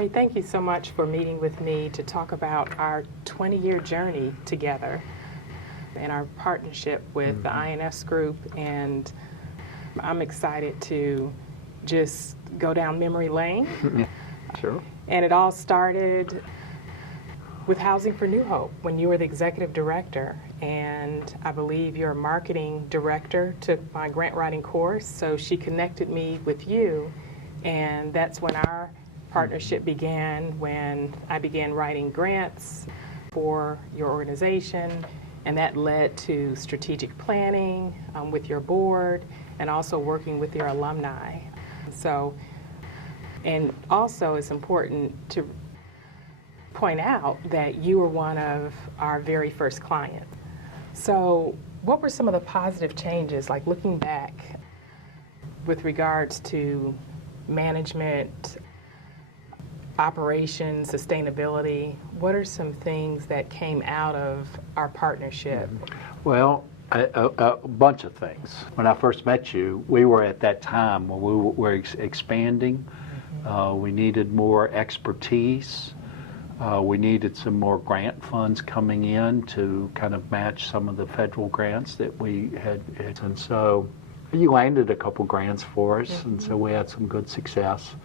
Terry, thank you so much for meeting with me to talk about our 20-year journey together and our partnership with the INS group. And I'm excited to just go down memory lane. Sure. And it all started with Housing for New Hope when you were the executive director. And I believe your marketing director took my grant writing course, so she connected me with you. And that's when our partnership began, when I began writing grants for your organization. And that led to strategic planning with your board and also working with your alumni. So, and also it's important to point out that you were one of our very first clients. So what were some of the positive changes, like looking back with regards to management, operations, sustainability? What are some things that came out of our partnership? Well, a bunch of things. When I first met you, we were at that time when we were expanding. We needed more expertise. We needed some more grant funds coming in to kind of match some of the federal grants that we had. And so you landed a couple grants for us, and so we had some good success.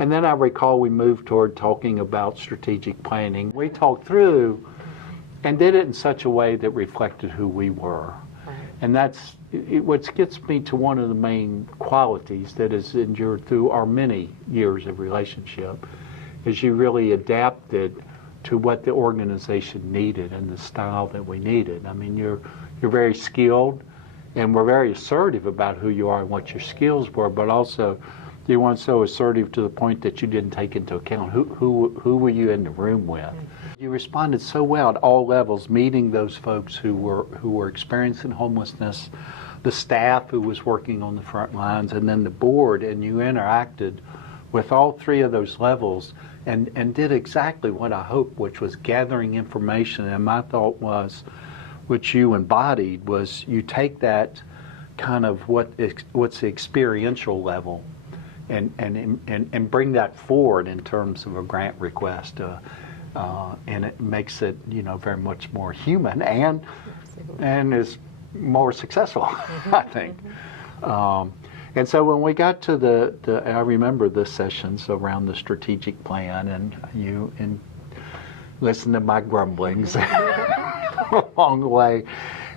And then I recall we moved toward talking about strategic planning. We talked through and did it in such a way that reflected who we were. Right. And that's what gets me to one of the main qualities that has endured through our many years of relationship, is you really adapted to what the organization needed and the style that we needed. I mean, you're very skilled, and we're very assertive about who you are and what your skills were, but also you weren't so assertive to the point that you didn't take into account who were you in the room with. You responded so well at all levels, meeting those folks who were experiencing homelessness, the staff who was working on the front lines, and then the board, and you interacted with all three of those levels and did exactly what I hoped, which was gathering information. And my thought was, which you embodied, was you take that kind of what's the experiential level and bring that forward in terms of a grant request, and it makes it, very much more human and is more successful, I think. And so when we got to I remember the sessions around the strategic plan, and you listened to my grumblings along the way.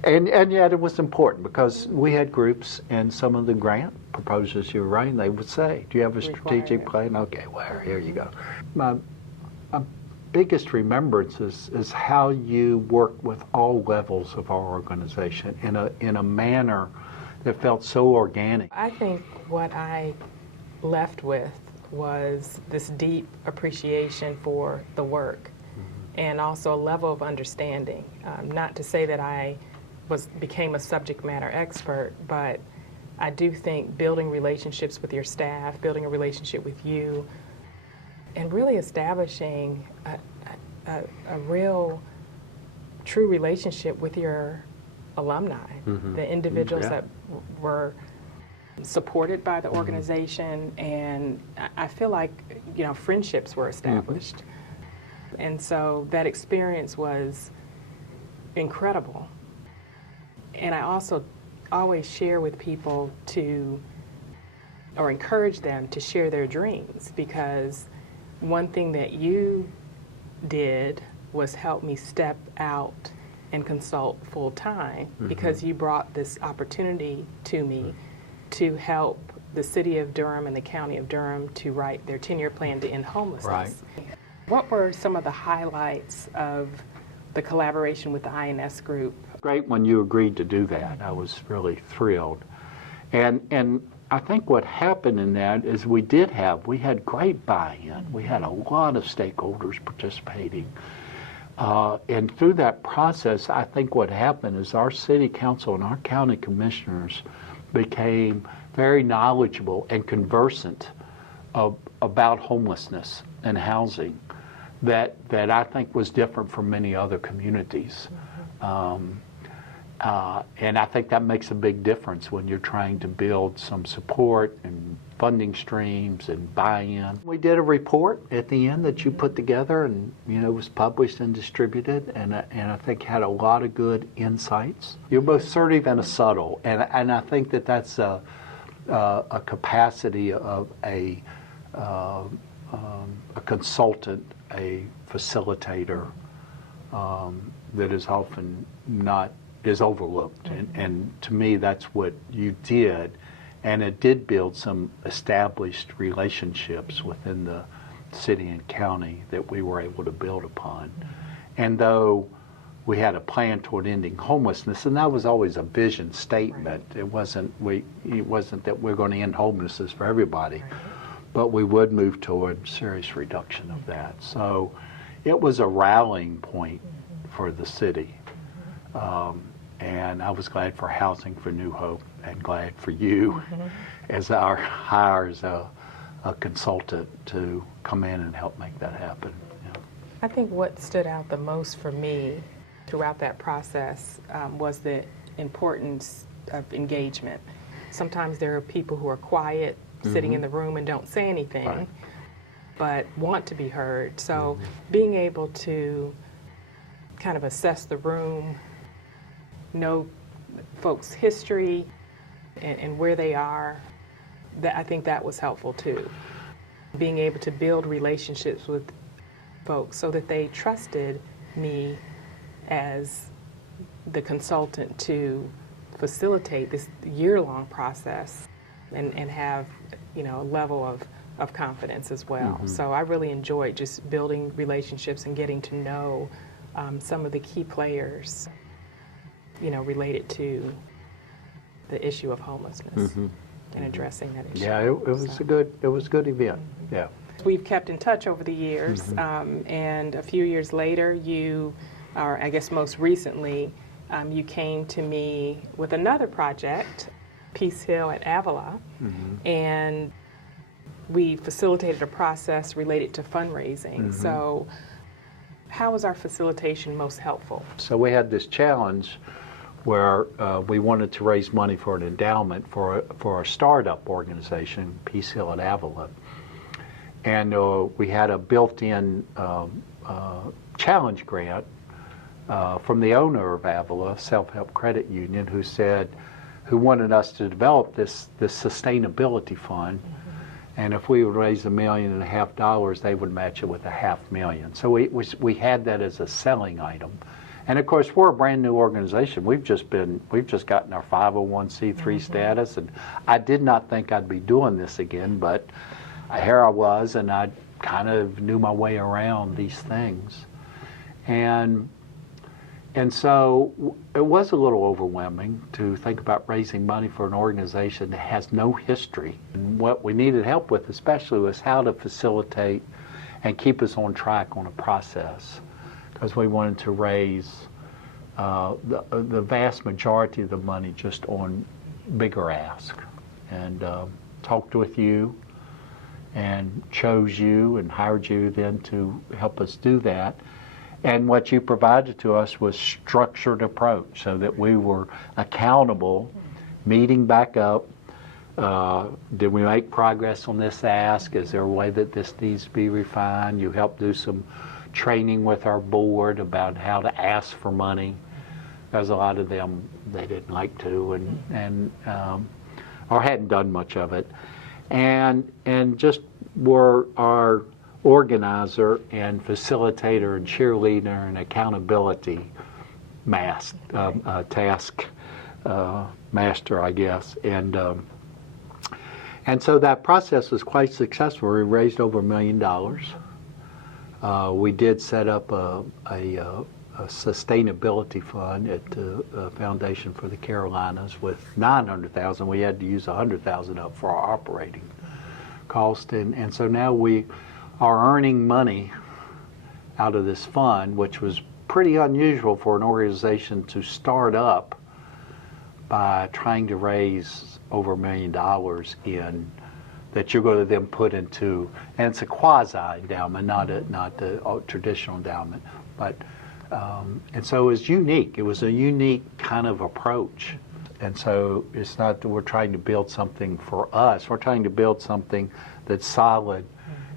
And yet it was important because we had groups, and some of the grant proposals you were writing, they would say, do you have a strategic plan? Okay, well, here you go. My biggest remembrance is how you worked with all levels of our organization in a manner that felt so organic. I think what I left with was this deep appreciation for the work, and also a level of understanding. Not to say that I became a subject matter expert, but I do think building relationships with your staff, building a relationship with you, and really establishing a real, true relationship with your alumni, the individuals that were supported by the organization, and I feel like, friendships were established. And so that experience was incredible. And I also always share with people or encourage them to share their dreams, because one thing that you did was help me step out and consult full time, because you brought this opportunity to me to help the city of Durham and the county of Durham to write their 10-year plan to end homelessness. Right. What were some of the highlights of the collaboration with the INS group? Great when you agreed to do that. I was really thrilled. And I think what happened in that is we had great buy-in. We had a lot of stakeholders participating. And through that process, I think what happened is our city council and our county commissioners became very knowledgeable and conversant about homelessness and housing that I think was different from many other communities. And I think that makes a big difference when you're trying to build some support and funding streams and buy-in. We did a report at the end that you put together and, was published and distributed, and I think had a lot of good insights. You're both assertive and subtle, and I think that's a capacity of a consultant, a facilitator, that is often is overlooked. And to me, that's what you did. And it did build some established relationships within the city and county that we were able to build upon. And though we had a plan toward ending homelessness, and that was always a vision statement. Right. It wasn't that we're going to end homelessness for everybody, right, but we would move toward serious reduction of that. So it was a rallying point for the city. And I was glad for Housing for New Hope and glad for you as our hire as a consultant to come in and help make that happen. Yeah. I think what stood out the most for me throughout that process was the importance of engagement. Sometimes there are people who are quiet, sitting in the room and don't say anything, right, but want to be heard. So being able to kind of assess the room, know folks' history and where they are, I think that was helpful too. Being able to build relationships with folks so that they trusted me as the consultant to facilitate this year-long process and have a level of confidence as well. So I really enjoyed just building relationships and getting to know some of the key players related to the issue of homelessness and addressing that issue. Yeah, it was a good event. Yeah. We've kept in touch over the years, and a few years later, or I guess most recently, you came to me with another project, Peace Hill at Avila, and we facilitated a process related to fundraising. So how was our facilitation most helpful? So we had this challenge where we wanted to raise money for an endowment for a startup organization, Peace Hill at Avila. And we had a built-in challenge grant from the owner of Avila, Self-Help Credit Union, who wanted us to develop this sustainability fund. And if we would raise $1.5 million, they would match it with $500,000. So we had that as a selling item. And of course, we're a brand new organization. We've just gotten our 501c3 status, and I did not think I'd be doing this again, but here I was, and I kind of knew my way around these things. And so it was a little overwhelming to think about raising money for an organization that has no history. And what we needed help with especially was how to facilitate and keep us on track on a process, because we wanted to raise the vast majority of the money just on bigger ask. And talked with you and chose you and hired you then to help us do that. And what you provided to us was structured approach so that we were accountable, meeting back up. Did we make progress on this ask? Is there a way that this needs to be refined? You helped do some training with our board about how to ask for money, because a lot of them, they didn't like to and or hadn't done much of it. And just were our organizer and facilitator and cheerleader and accountability task master, I guess. And so that process was quite successful. We raised over $1 million. We did set up a sustainability fund at the Foundation for the Carolinas with $900,000. We had to use $100,000 up for our operating cost, and so now we are earning money out of this fund, which was pretty unusual for an organization to start up by trying to raise over $1 million in that you're going to then put into, and it's a quasi-endowment, not the traditional endowment, but and so it was unique. It was a unique kind of approach. And so it's not that we're trying to build something for us. We're trying to build something that's solid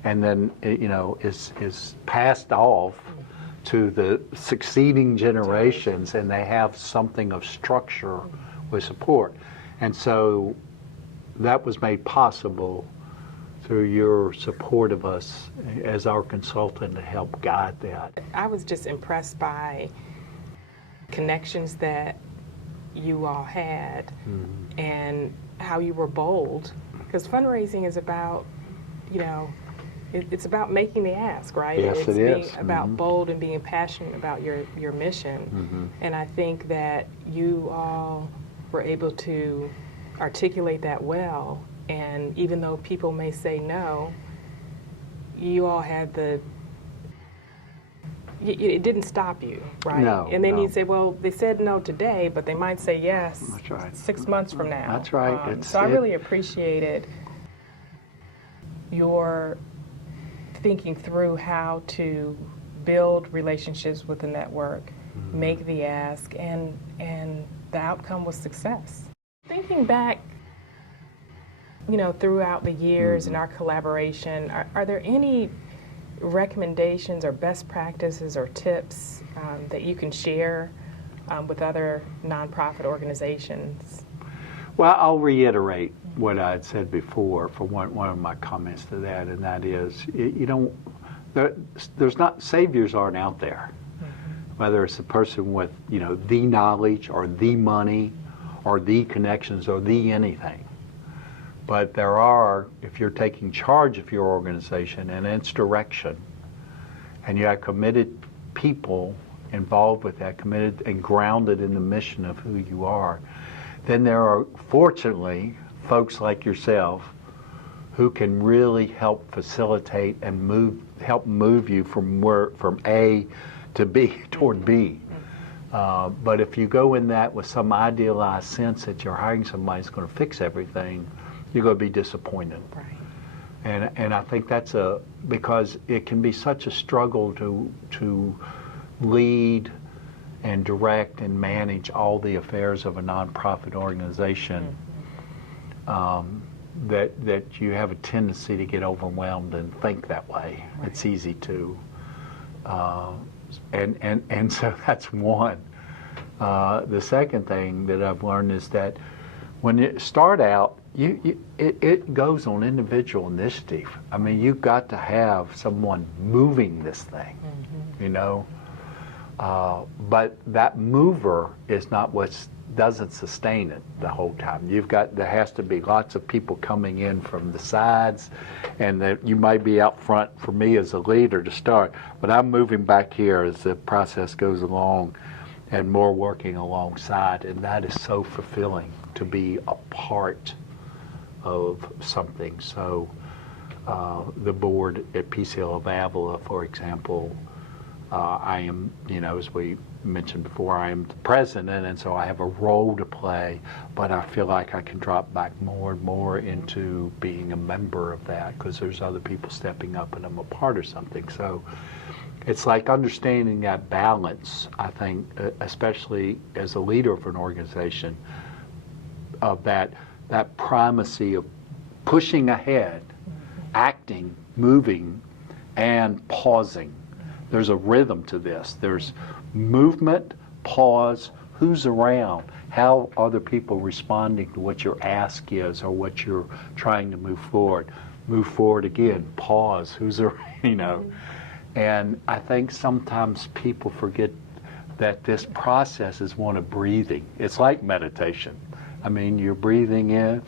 and then, is passed off to the succeeding generations, and they have something of structure with support. And so that was made possible through your support of us as our consultant to help guide that. I was just impressed by connections that you all had and how you were bold, because fundraising is about, it's about making the ask, right? Yes, it's it being is. about bold and being passionate about your mission. And I think that you all were able to articulate that well. And even though people may say no, you all had it didn't stop you, right? No, and then no. you'd say, well, they said no today, but they might say yes That's right. 6 months from now. That's right. So I really appreciated your thinking through how to build relationships with the network, make the ask, and the outcome was success. Thinking back, throughout the years in our collaboration, are there any recommendations or best practices or tips that you can share with other nonprofit organizations? Well, I'll reiterate what I had said before for one of my comments to that, and that is, there's not, saviors aren't out there. Whether it's a person with, the knowledge or the money or the connections or the anything. But there are, if you're taking charge of your organization and its direction, and you have committed people involved with that, committed and grounded in the mission of who you are, then there are, fortunately, folks like yourself who can really help facilitate and help move you from A to B, toward B. But if you go in that with some idealized sense that you're hiring somebody who's going to fix everything, you're going to be disappointed. Right. And I think that's because it can be such a struggle to lead and direct and manage all the affairs of a nonprofit organization, that you have a tendency to get overwhelmed and think that way. Right. It's easy to. And so that's one. The second thing that I've learned is that when you start out, it goes on individual initiative. I mean, you've got to have someone moving this thing, but that mover is not what doesn't sustain it the whole time. There has to be lots of people coming in from the sides, and that you might be out front for me as a leader to start, but I'm moving back here as the process goes along and more working alongside, and that is so fulfilling to be a part of something. So the board at PCL of Avila, for example, I am, as we mentioned before, I am the president, and so I have a role to play, but I feel like I can drop back more and more into being a member of that because there's other people stepping up and I'm a part of something. So it's like understanding that balance, I think, especially as a leader of an organization, of that primacy of pushing ahead, acting, moving, and pausing. There's a rhythm to this. There's movement, pause, who's around, how are the people responding to what your ask is or what you're trying to move forward. Move forward again, pause, who's around, And I think sometimes people forget that this process is one of breathing. It's like meditation. I mean, you're breathing in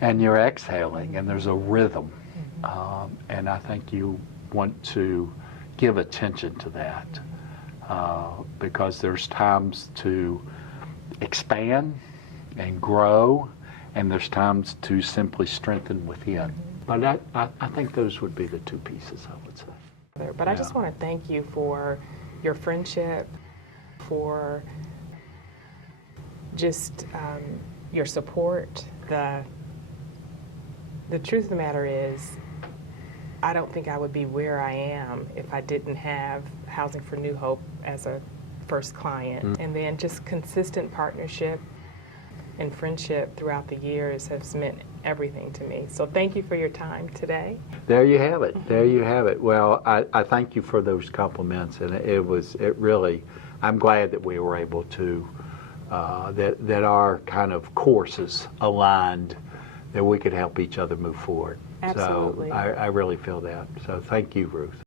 and you're exhaling, and there's a rhythm. And I think you want to give attention to that because there's times to expand and grow, and there's times to simply strengthen within. But I think those would be the two pieces, I would say. But I just want to thank you for your friendship, for just your support. The truth of the matter is, I don't think I would be where I am if I didn't have Housing for New Hope as a first client. And then just consistent partnership and friendship throughout the years has meant everything to me. So thank you for your time today. There you have it. There you have it. Well, I thank you for those compliments, and it really, I'm glad that we were able to, that our kind of courses aligned, that we could help each other move forward. Absolutely. So I really feel that. So thank you, Ruth.